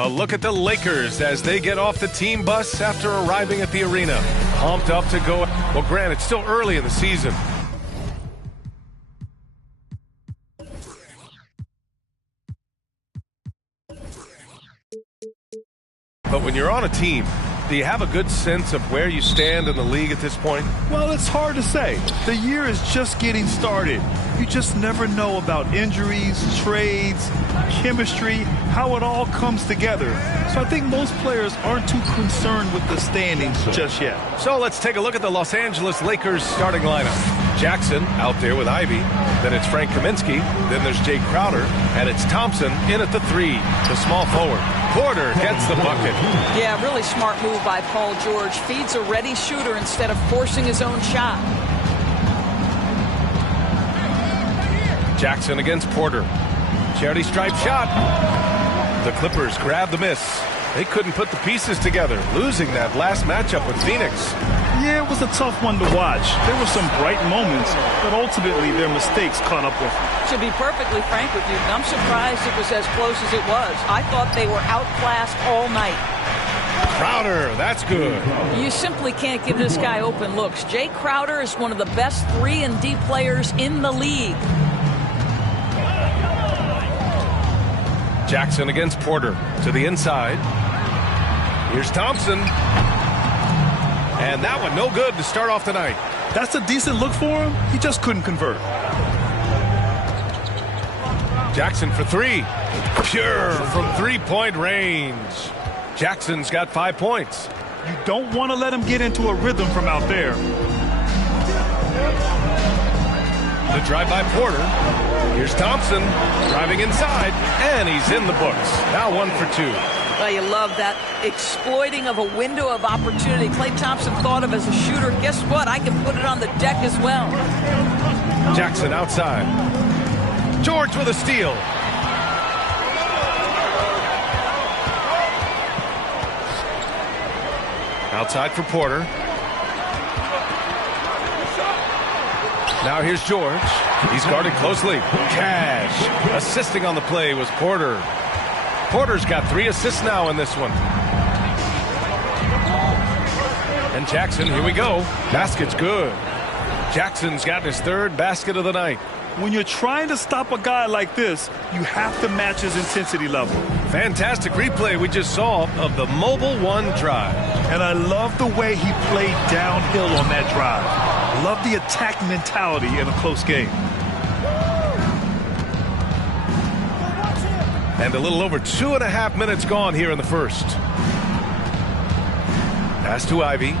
A look at the Lakers as they get off the team bus after arriving at the arena. Pumped up to go. Well, granted, it's still early in the season. But when you're on a team, do you have a good sense of where you stand in the league at this point? Well, it's hard to say. The year is just getting started. You just never know about injuries, trades, chemistry, how it all comes together. So I think most players aren't too concerned with the standings just yet. So let's take a look at the Los Angeles Lakers starting lineup. Jackson out there with Ivy. Then it's Frank Kaminsky. Then there's Jay Crowder. And it's Thompson in at the 3, the small forward. Porter gets the bucket. Yeah, really smart move by Paul George. Feeds a ready shooter instead of forcing his own shot. Jackson against Porter. Charity stripe shot. The Clippers grab the miss. They couldn't put the pieces together, losing that last matchup with Phoenix. Yeah, it was a tough one to watch. There were some bright moments, but ultimately their mistakes caught up with them. To be perfectly frank with you, I'm surprised it was as close as it was. I thought they were outclassed all night. Crowder, that's good. You simply can't give this guy open looks. Jay Crowder is one of the best 3-and-D players in the league. Jackson against Porter to the inside. Here's Thompson. And that one no good to start off the night. That's a decent look for him. He just couldn't convert. Jackson for 3. Pure from three-point range. Jackson's got 5 points. You don't want to let him get into a rhythm from out there. The drive by Porter. Here's Thompson driving inside, and he's in the books. Now 1 for 2. Well, you love that exploiting of a window of opportunity. Klay Thompson thought of as a shooter. Guess what? I can put it on the deck as well. Jackson outside. George with a steal. Outside for Porter. Now here's George. He's guarded closely. Cash. Assisting on the play was Porter. Porter's got 3 assists now in this one. And Jackson, here we go. Basket's good. Jackson's got his 3rd basket of the night. When you're trying to stop a guy like this, you have to match his intensity level. Fantastic replay we just saw of the Mobile 1 drive. And I love the way he played downhill on that drive. Love the attack mentality in a close game. And a little over 2.5 minutes gone here in the first. Pass to Ivy.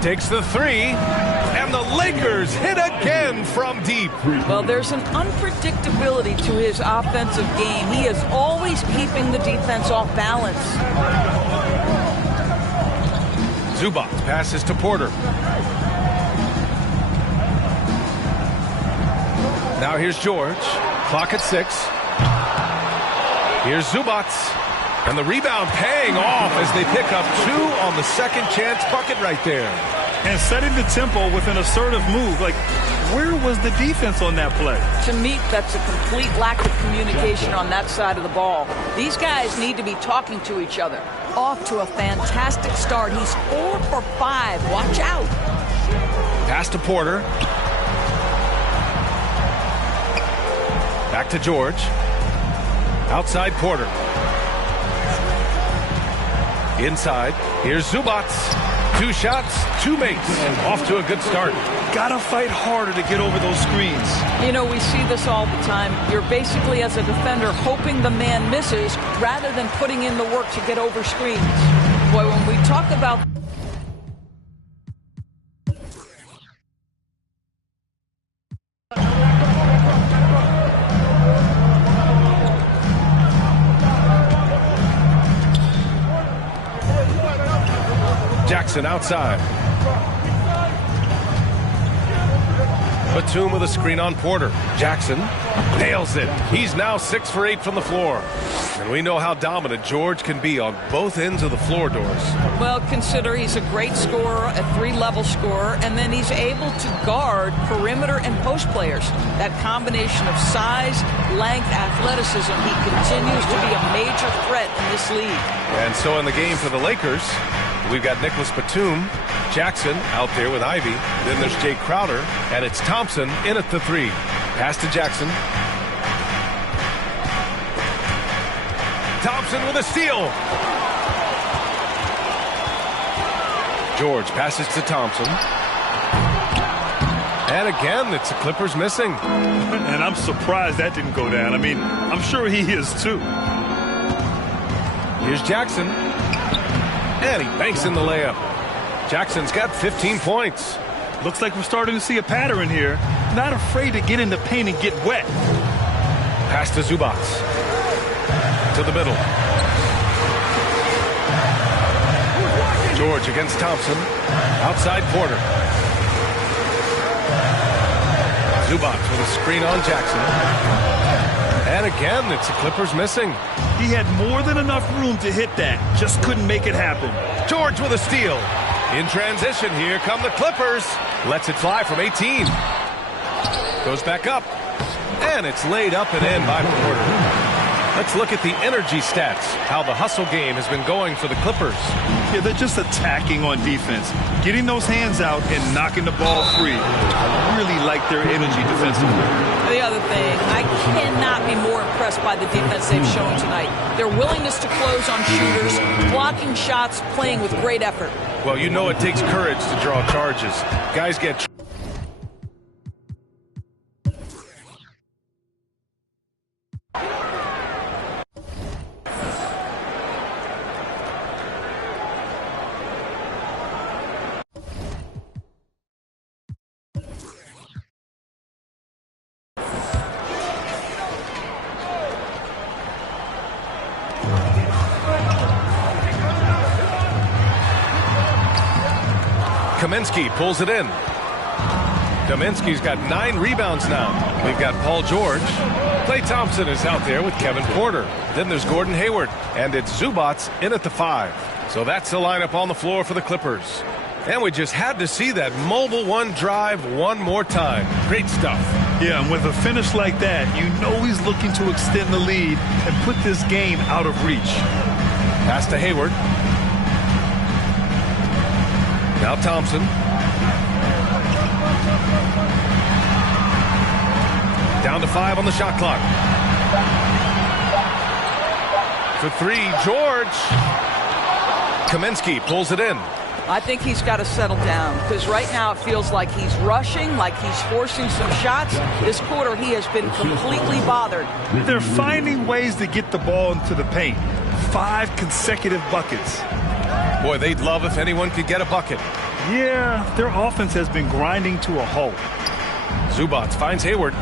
Takes the 3. And the Lakers hit again from deep. Well, there's an unpredictability to his offensive game. He is always keeping the defense off balance. Zubac passes to Porter. Now here's George. Clock at 6. Here's Zubac. And the rebound paying off as they pick up 2 on the second chance bucket right there. And setting the tempo with an assertive move. Like, where was the defense on that play? To me, that's a complete lack of communication on that side of the ball. These guys need to be talking to each other. Off to a fantastic start. He's 4 for 5. Watch out. Pass to Porter. Back to George. Outside Porter. Inside. Here's Zubac. 2 shots, 2 makes. Off to a good start. Gotta fight harder to get over those screens. You know, we see this all the time. You're basically, as a defender, hoping the man misses rather than putting in the work to get over screens. Boy, when we talk about... Jackson outside. Batum with a screen on Porter. Jackson nails it. He's now 6 for 8 from the floor. And we know how dominant George can be on both ends of the floor, Doris. Well, consider he's a great scorer, a 3-level scorer, and then he's able to guard perimeter and post players. That combination of size, length, athleticism, he continues to be a major threat in this league. And so in the game for the Lakers, we've got Nicholas Batum, Jackson out there with Ivy. Then there's Jay Crowder, and it's Thompson in at the 3. Pass to Jackson. Thompson with a steal. George passes to Thompson. And again, it's the Clippers missing. And I'm surprised that didn't go down. I mean, I'm sure he is too. Here's Jackson. And he banks in the layup. Jackson's got 15 points. Looks like we're starting to see a pattern here. Not afraid to get in the paint and get wet. Pass to Zubac. To the middle. George against Thompson. Outside Porter. Zubac with a screen on Jackson. And again, it's the Clippers missing. He had more than enough room to hit that. Just couldn't make it happen. George with a steal. In transition, here come the Clippers. Lets it fly from 18. Goes back up. And it's laid up and in by Porter. Let's look at the energy stats, how the hustle game has been going for the Clippers. Yeah, they're just attacking on defense, getting those hands out and knocking the ball free. I really like their energy defensively. The other thing, I cannot be more impressed by the defense they've shown tonight. Their willingness to close on shooters, blocking shots, playing with great effort. Well, you know it takes courage to draw charges. Guys get... Kaminsky pulls it in. Kaminsky's got 9 rebounds now. We've got Paul George. Klay Thompson is out there with Kevin Porter. Then there's Gordon Hayward. And it's Zubac in at the 5. So that's the lineup on the floor for the Clippers. And we just had to see that mobile one drive one more time. Great stuff. Yeah, and with a finish like that, you know he's looking to extend the lead and put this game out of reach. Pass to Hayward. Now Thompson. Down to 5 on the shot clock. For 3, George. Kaminsky pulls it in. I think he's got to settle down because right now it feels like he's rushing, like he's forcing some shots. This quarter he has been completely bothered. They're finding ways to get the ball into the paint. 5 consecutive buckets. Boy, they'd love if anyone could get a bucket. Yeah, their offense has been grinding to a halt. Zubac finds Hayward.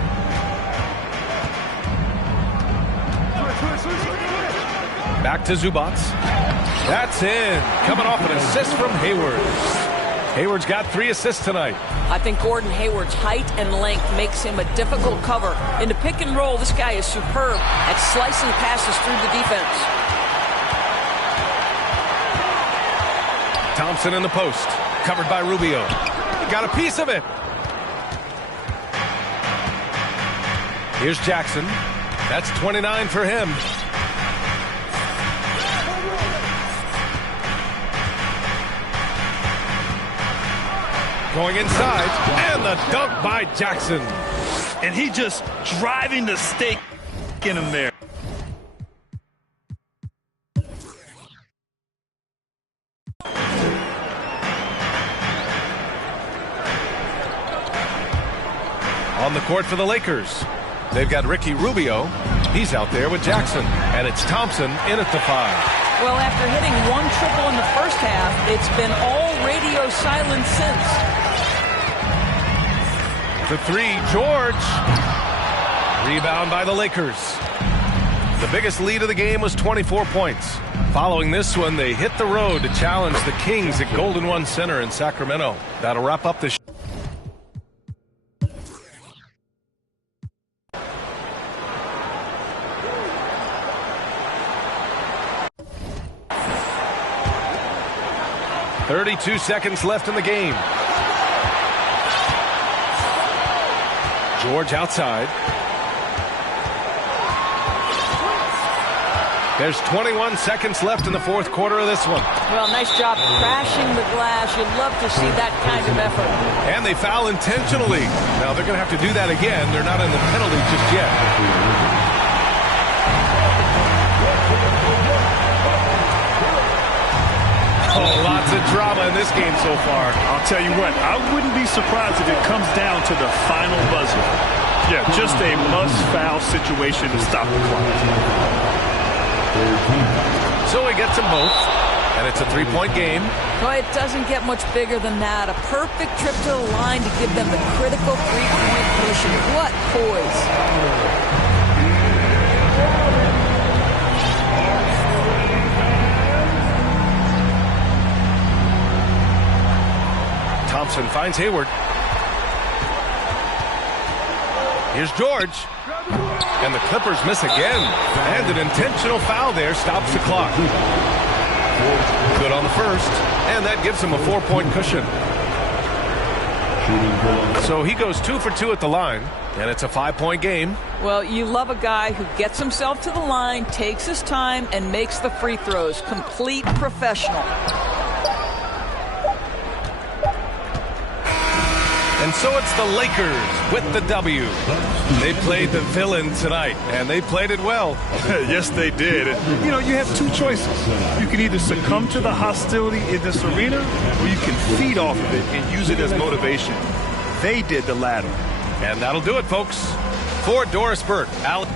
Back to Zubac. That's in. Coming off an assist from Hayward. Hayward's got 3 assists tonight. I think Gordon Hayward's height and length makes him a difficult cover. In the pick and roll, this guy is superb at slicing passes through the defense. Thompson in the post. Covered by Rubio. Got a piece of it. Here's Jackson. That's 29 for him. Going inside, and the dunk by Jackson. And he just driving the stake in him there. On the court for the Lakers, they've got Ricky Rubio. He's out there with Jackson, and it's Thompson in at the 5. Well, after hitting 1 triple in the first half, it's been all radio silence since. For 3, George. Rebound by the Lakers. The biggest lead of the game was 24 points. Following this one, they hit the road to challenge the Kings at Golden One Center in Sacramento. That'll wrap up the 32 seconds left in the game. George outside. There's 21 seconds left in the fourth quarter of this one. Well, nice job crashing the glass. You love to see that kind of effort. And they foul intentionally. Now they're going to have to do that again. They're not in the penalty just yet. Oh, lots of drama in this game so far. I'll tell you what, I wouldn't be surprised if it comes down to the final buzzer. Yeah, just a must-foul situation to stop the clock. So he gets them both, and it's a three-point game. Boy, it doesn't get much bigger than that. A perfect trip to the line to give them the critical three-point position. What poise. Thompson finds Hayward. Here's George. And the Clippers miss again. And an intentional foul there stops the clock. Good on the first. And that gives him a 4-point cushion. So he goes 2 for 2 at the line. And it's a 5-point game. Well, you love a guy who gets himself to the line, takes his time, and makes the free throws. Complete professional. And so it's the Lakers with the W. They played the villain tonight, and they played it well. Yes, they did. You know, you have two choices. You can either succumb to the hostility in this arena, or you can feed off of it and use it as motivation. They did the latter. And that'll do it, folks. For Doris Burke, Alex.